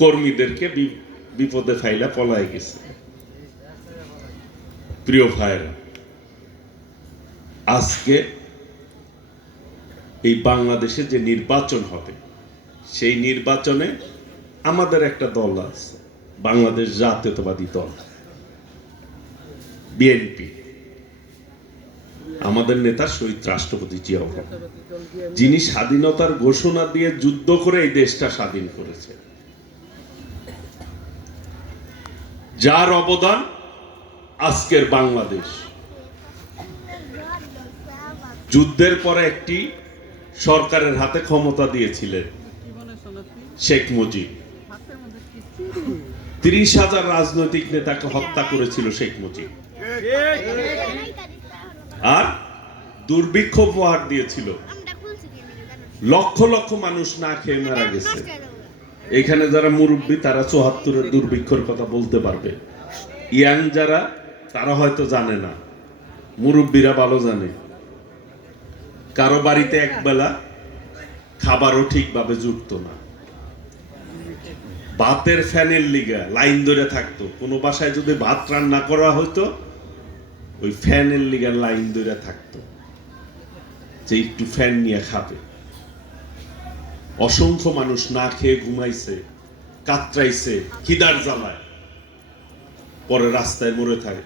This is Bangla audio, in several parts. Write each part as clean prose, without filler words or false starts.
কর্মীদেরকে বিপদে ফাইলা পলায় গেছে। প্রিয় ভাইরা, আজকে এই বাংলাদেশে যে নির্বাচন হবে, সেই নির্বাচনে আমাদের একটা দল আছে, বাংলাদেশ জাতীয়তাবাদী দল, বিএনপি। আমাদের নেতা শহীদ রাষ্ট্রপতি জিয়াউর রহমান, যিনি স্বাধীনতার ঘোষণা দিয়ে যুদ্ধ করে এই দেশটা স্বাধীন করেছে, যার অবদান আজকের বাংলাদেশ। যুদ্ধের পরে একটি সরকারের হাতে ক্ষমতা দিয়েছিলেন শেখ মুজিব। 30,000 রাজনৈতিক নেতাকে হত্যা করেছিল শেখ মুজিব, আর দুর্ভিক্ষ উপহার দিয়েছিল। লক্ষ লক্ষ মানুষ না খেয়ে মারা গেছে। এখানে যারা মুরব্বী তারা ৭৪-এর দুর্ভিক্ষর কথা বলতে পারবে। ইয়াং যারা, তারা হয়তো জানে না, মুরব্বীরা ভালো জানে। কারো বাড়িতে একবেলা খাবারও ঠিকভাবে জুটতো না, ভাতের ফ্যানের লিগা লাইন ধরে থাকতো। কোনো বাসায় যদি ভাত রান্না করা হইতো, ওই ফ্যানের লিগা লাইন ধরে থাকতো যে একটু ফ্যান নিয়ে খাবে। অসংখ্য মানুষ না খেয়ে ঘুমাইছে, কাতরাইছে, খিদার জ্বালায়, পরে রাস্তায় মরে থাকে,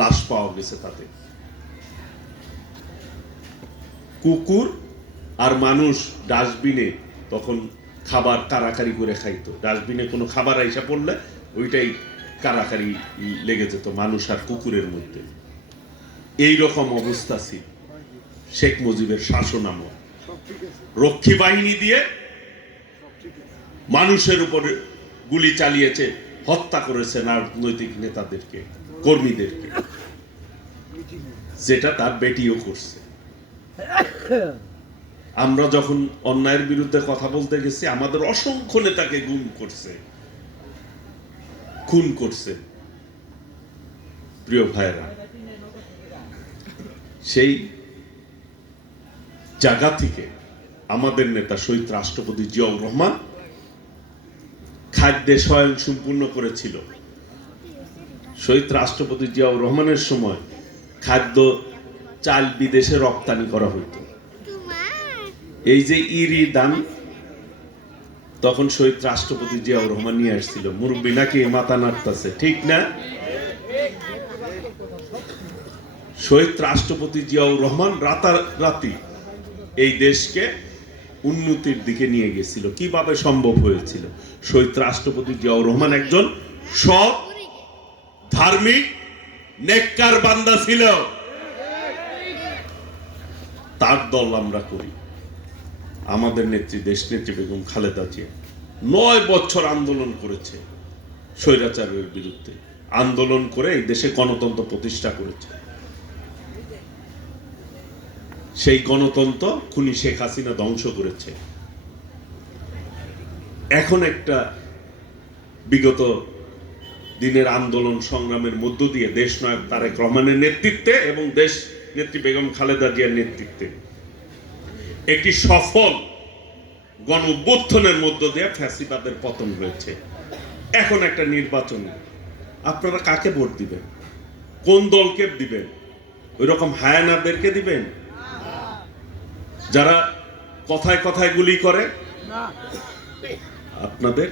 লাশ পাওয়া গেছে তাতে। কুকুর আর মানুষ ডাস্টবিনে তখন খাবার কারাকারি করে খাইতো। ডাস্টবিনে কোনো খাবার আইসা পড়লে ওইটাই কারাকারি লেগে যেত মানুষ আর কুকুরের মধ্যে। এই রকম অবস্থা ছিল শেখ মুজিবের শাসন আমল। রক্ষী বাহিনী দিয়ে মানুষের উপর গুলি চালিয়েছে, হত্যা করেছে রাজনৈতিক নেতাদেরকে, কর্মীদেরকে, যেটা তার বেটিও করছে। আমরা যখন অন্যায়ের বিরুদ্ধে কথা বলতে গেছি, আমাদের অসংখ্য নেতাকে গুম করছে, খুন করছে। প্রিয় ভাইরা, সেই জায়গা থেকে আমাদের নেতা শহীদ রাষ্ট্রপতি জিয়াউর রহমান খাদ্যে স্বয়ংসম্পূর্ণ করেছিল। শহীদ রাষ্ট্রপতি জিয়াউর রহমানের সময় খাদ্য চাল বিদেশে রপ্তানি করা হইত। এই যে ইরি দাম তখন শহীদ রাষ্ট্রপতি জিয়াউর রহমান নিয়ে আসছিল। মুরব্বী নাকি মাথা নাড়তাছে, ঠিক না? শহীদ রাষ্ট্রপতি জিয়াউর রহমান রাতারাতি এই দেশকে উন্নতির দিকে নিয়ে গেছিল। কিভাবে সম্ভব হয়েছিল? শহীদ রাষ্ট্রপতি জিয়াউর রহমান একজন সৎ, ধার্মিক, নেককার বান্দা ছিল। তার দল আমরা করি। আমাদের নেত্রী, দেশ নেত্রী বেগম খালেদা জিয়া 9 বছর আন্দোলন করেছে স্বৈরাচারের বিরুদ্ধে। আন্দোলন করে এই দেশে গণতন্ত্র প্রতিষ্ঠা করেছে। সেই গণতন্ত্র খুনি শেখ হাসিনা ধ্বংস করেছে। এখন একটা বিগত দিনের আন্দোলন সংগ্রামের মধ্য দিয়ে দেশ নায়ক তারেক রহমানের নেতৃত্বে এবং দেশ নেত্রী বেগম খালেদা জিয়ার নেতৃত্বে একটি সফল গণ অভ্যুত্থানের মধ্য দিয়ে ফ্যাসিবাদের পতন হয়েছে। এখন একটা নির্বাচন, আপনারা কাকে ভোট দিবেন? কোন দলকে দিবেন? ওই রকম হায়ানাদেরকে দিবেন যারা কথায় কথায় গুলি করে? আপনাদের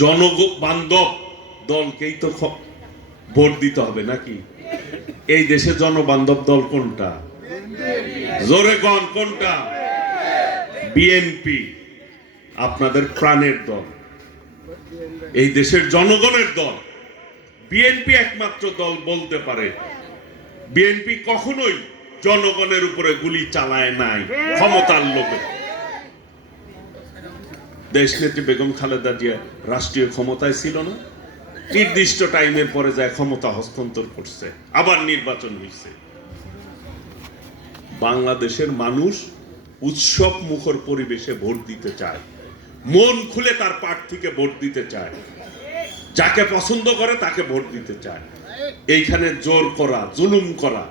জনবান্ধব দলকেই তো ভোট দিতে হবে নাকি? এই দেশে জনবান্ধব দল কোনটা? জোরে গণ কোনটা? বিএনপি, আপনাদের প্রাণের দল, এই দেশের জনগণের দল। বিএনপি একমাত্র দল বলতে পারে বিএনপি কখনোই জনগণের উপরে গুলি চালায় নাই ক্ষমতার লোভে। দেশ নেত্রী বেগম খালেদা জিয়া রাষ্ট্রীয় ক্ষমতায় ছিল না, নির্দিষ্ট টাইমের পরে যায় ক্ষমতা হস্তান্তর করছে, আবার নির্বাচন হয়েছে। বাংলাদেশের মানুষ উৎসব মুখর পরিবেশে ভোট দিতে চায়, মন খুলে তার প্রার্থীকে ভোট দিতে চায়, যাকে পছন্দ করে তাকে ভোট দিতে চায়। এইখানে জোর করা, জুলুম করা,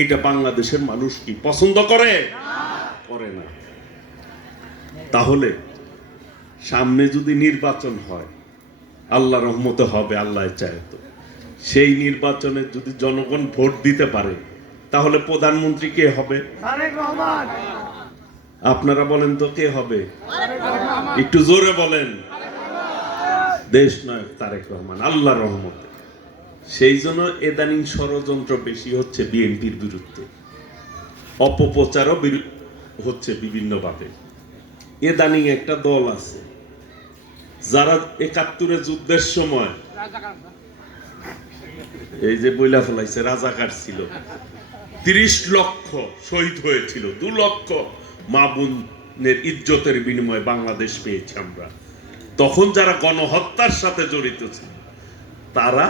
এটা বাংলাদেশের মানুষ কি পছন্দ করে? করে না। তাহলে সামনে যদি নির্বাচন হয়, আল্লাহ রহমতে হবে, আল্লাহ চায় তো, সেই নির্বাচনে যদি জনগণ ভোট দিতে পারে, তাহলে প্রধানমন্ত্রী কে হবে? আপনারা বলেন তো কে হবে? একটু জোরে বলেন। দেশ নায়ক তারেক রহমান, আল্লাহ রহমতে। সেই জন্য এদানিং ষড়যন্ত্র বেশি হচ্ছে বিএনপির বিরুদ্ধে, অপপ্রচারও হচ্ছে বিভিন্নভাবে। এদানিং একটা দল আছে যারা ৭১ যুদ্ধের সময় এই যে বইলা ফেলাইছে রাজাকার ছিল, ৩০ লক্ষ শহীদ হয়েছিল, ২ লক্ষ মা বোনের ইজ্জতের বিনিময়ে বাংলাদেশ পেয়েছি আমরা। তখন যারা গণহত্যার সাথে জড়িত ছিল তারা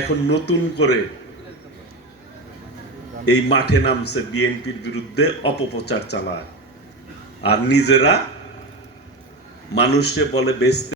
এখন নতুন করে এই মাঠে নামছে বিএনপির বিরুদ্ধে, অপপ্রচার চালায়, আর নিজেরা মানুষকে বলে বেচতে